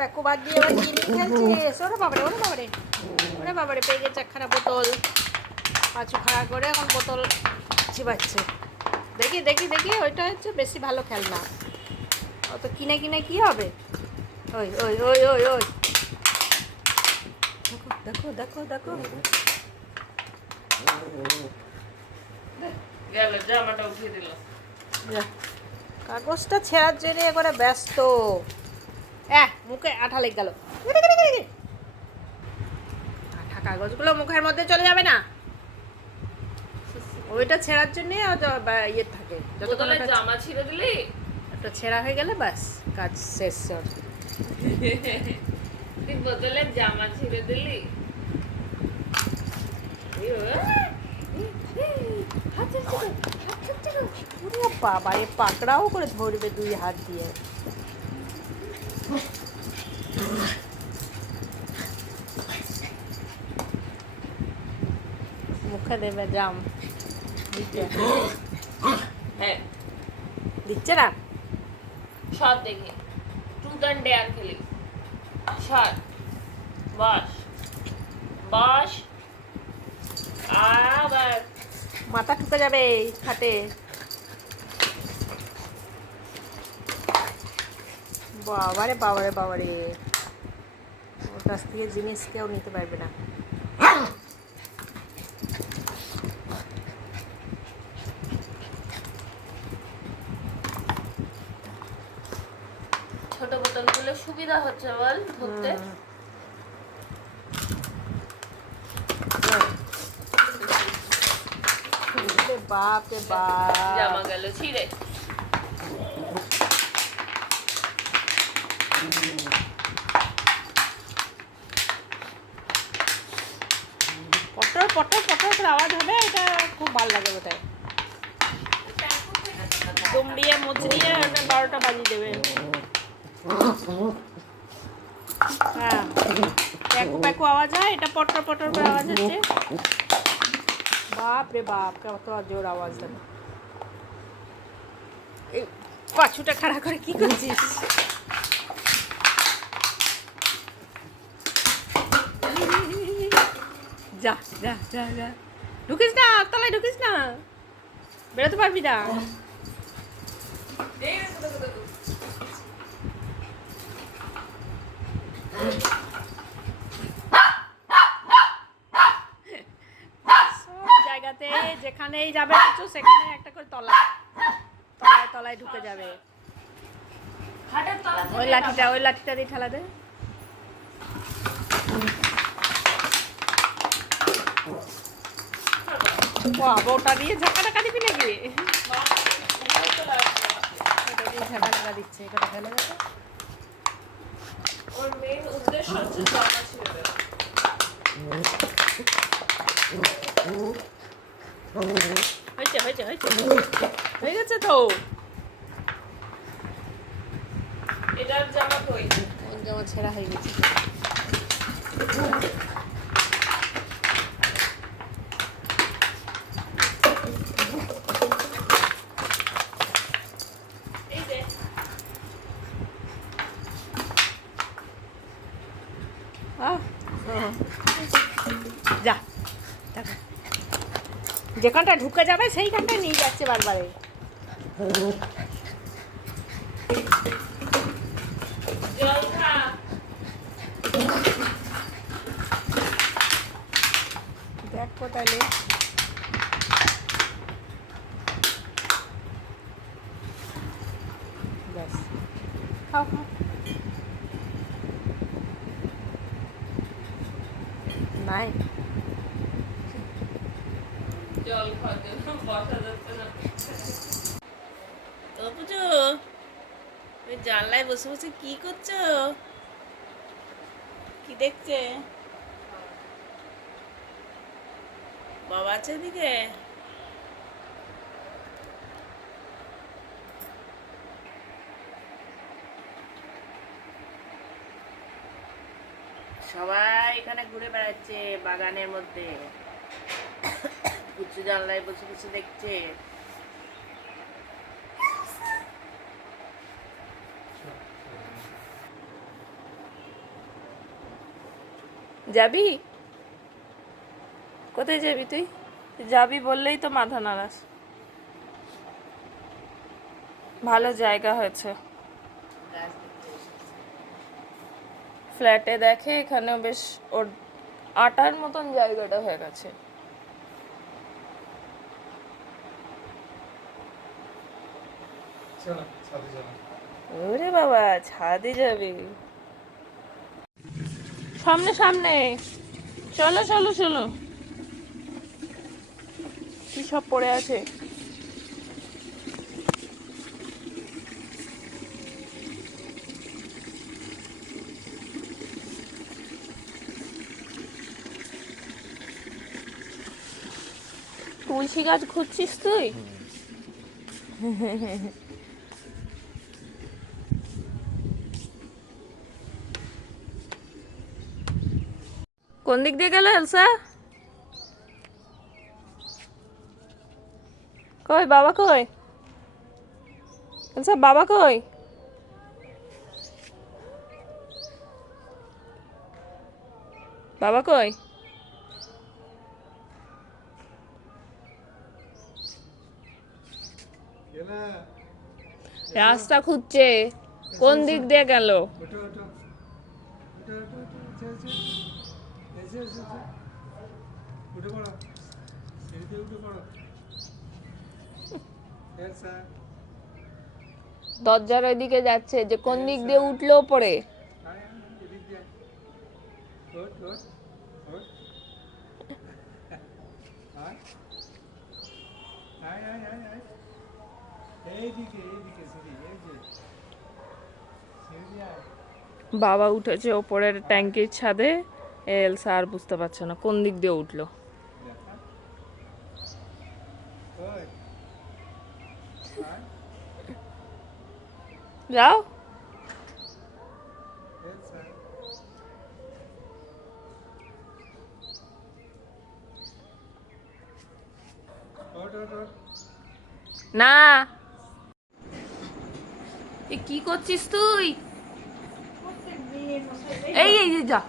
Phaco বাদ দিয়ে আবার কি নিয়ে খেলছিস? ওরে বাবারে ওরে বাবারে। ওরে বাবারে পেয়ে গেছে একখানা বোতল। পাঁচু খাড়া করে এখন বোতল চিবাচ্ছে দেখি দেখি দেখি ওইটা হচ্ছে বেশি ভালো খেলনা। অত কিনে কিনে কি হবে? ওই ওই ওই ওই ওই। দেখো দেখো দেখো দেখো। কাগজটা ছেঁড়ার জন্য একবারে ব্যস্ত। হ্যাঁ মুখে আঠা লেগে গেল। আঠা কাগজগুলো মুখের মধ্যে চলে যাবে না। ওইটা ছেঁড়ার জন্যে ইয়ে থাকে। যতক্ষণ জামা ছিঁড়ে দিলি? ওটা ছেঁড়া হয়ে গেলে ব্যাস কাজ শেষ সব তুই বোতলে জামা ছিঁড়ে দিলি? বাবা এ পাকড়াও করে ধরবে দুই হাত দিয়ে। মুখে দেবে জাম দিচ্ছে হ্যাঁ। দিচ্ছে না? সব দেখি। ট্রুথ অ্যান্ড ডেয়ার খেলি। সর বস। বস। আবার মাথা ঠুকে যাবে খাটে। বাবারে বাবারে বাবারে। ওর কাছ থেকে জিনিস কেউ নিতে পারবে না। ছোট বোতলগুলো সুবিধা হচ্ছে বল ধরতে। হুম। রে বাপ। জামা বাপ গেল ছিঁড়ে। পটর পটর আওয়াজ হবে, এটা খুব ভালো লাগে ওটাই দুমড়িয়ে মুচড়িয়ে ওটা বারোটা বাজিয়ে দেবে। হ্যাঁ প্যাকু প্যাকু আওয়াজ হয়, এটা পটর পটর করে আওয়াজ হচ্ছে। বাপ রে বাপ, কত জোর আওয়াজ দেবে। পাছুটা খাড়া করে কি করছিস? যা যা যা যা। ঢুকিস না, তলায় ঢুকিস না। বেরোতে পারবি না। জায়গাতে যেখানেই যাবে কিছু সেখানে একটা করে তলা। তলায় তলায় ঢুকে যাবে। ওই লাঠিটা ওই লাঠিটা দিয়ে ঠেলা দে। বাবা ওটা দিয়ে ঝাঁকা টাকা দিবি নাকি ওটা দিয়ে ঝাঁকা টাকা দিচ্ছে এটা ফেলে দেবে ওর মেন উদ্দেশ্য হচ্ছে জামা ছিঁড়ে হয়েছে হয়েছে হয়েছে। হয়ে গেছে তো। এটার জামা কই? জামা ছেঁড়া হয়ে গেছে। যেখানটা ঢুকে যাবে সেইখানটায় নিয়ে যাচ্ছে বারবারে। দেখো তাহলে। খাও। নাই। জল খাওয়ার জন্য বসা যাচ্ছে না। জানলায় বসে বসে কি করছ? কি দেখছে? বাবা আছে এদিকে সবাই এখানে ঘুরে বেড়াচ্ছে বাগানের মধ্যে। উঁচু জানলায় বসে বসে দেখছে। যাবি? কোথায় যাবি তুই? যাবি বললেই তো মাথা নাড়াস। ভালো জায়গা হয়েছে। ফ্ল্যাটে দেখে এখানেও বেশ ওর আটার মতন জায়গাটা হয়ে গেছে চলো সাথে চলো ওরে বাবা ছাদে যাবে। সামনে সামনে। চলো চলো চলো। কি সব পড়ে আছে? তুলসী গাছ খুঁজছিস তুই? কোন দিক দিয়ে গেল, এলসা? কই, বাবা কই? এলসা, বাবা কই? বাবা কই? রাস্তা খুঁজছে। কোন দিক দিয়ে গেল? এসে এসে উঠে পড়ো। উঠে পড়ো। দরজার ওইদিকে যাচ্ছে যে কোন দিক দিয়ে উঠল পরে বাবা উঠেছে ওপরের ট্যাঙ্কির ছাদে। এলসা আর বুঝতে পারছে না কোন দিক দিয়ে উঠল? যাও। না। এ কি করছিস তুই? এই এই, যা।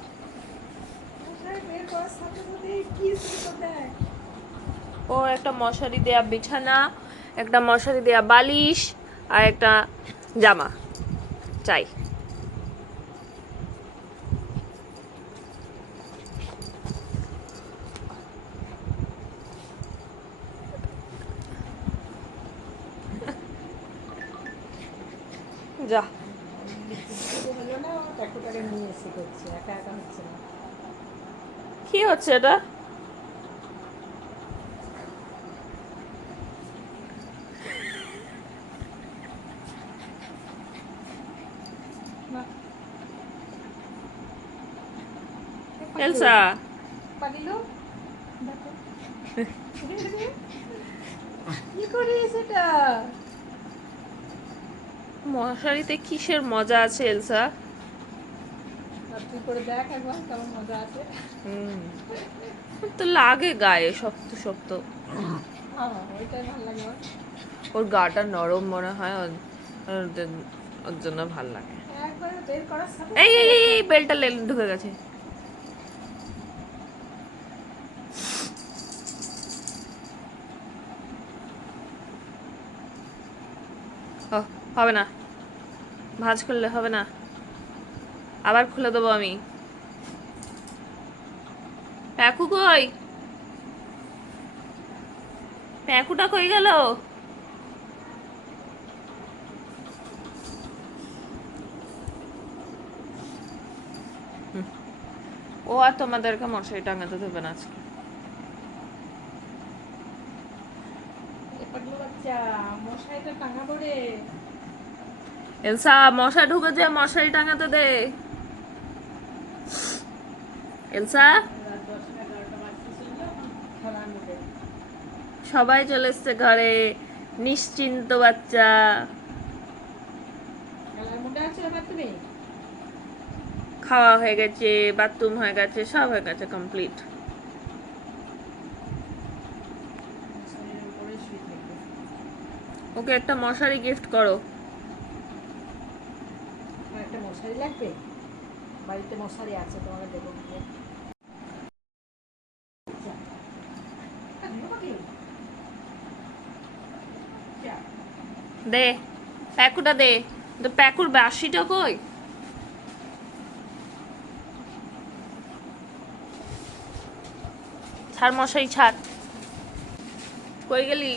ও একটা মশারি দেয়া বিছানা একটা মশারি দেয়া বালিশ আর একটা জামা চাই। যা হলো না কাকুটাকে নিয়ে এসে করছে একা একা হচ্ছে না কি হচ্ছে এটা? এলসা। পারিলো কি করিস এটা? মশারিতে কিসের মজা আছে এলসা আর তুই করে দেখ একবার কেমন মজা আছে তো লাগে গায়ে শক্ত শক্ত। আমার। ওর গাটা নরম মনে হয় ওর- জন্য- ভালো লাগে। এই এই বেলটা ঢুকে গেছে। ও হবে না। ভাজ করলে হবে না। আবার খুলে দেবো আমি। প্যাকু কই? প্যাকুটা কই গেল? ও আর তোমাদেরকে মশারি টাঙাতে দেবে না আজকে। এলসা মশা ঢুকেছে মশারি টাঙাতে দে। এলসা? সবাই চলে এসছে ঘরে নিশ্চিন্ত বাচ্চা। খাওয়া হয়ে গেছে বাথরুম হয়ে গেছে সব হয়ে গেছে কমপ্লিট ওকে একটা মশারি গিফট করো। একটা মশারি লাগবে? বাড়িতে মশারি আছে তোমাকে দেবো। দে প্যাকুটা দে। তো প্যাকুর বাসিটা কই? ছাড় মশাই ছাড়। কই গেলি?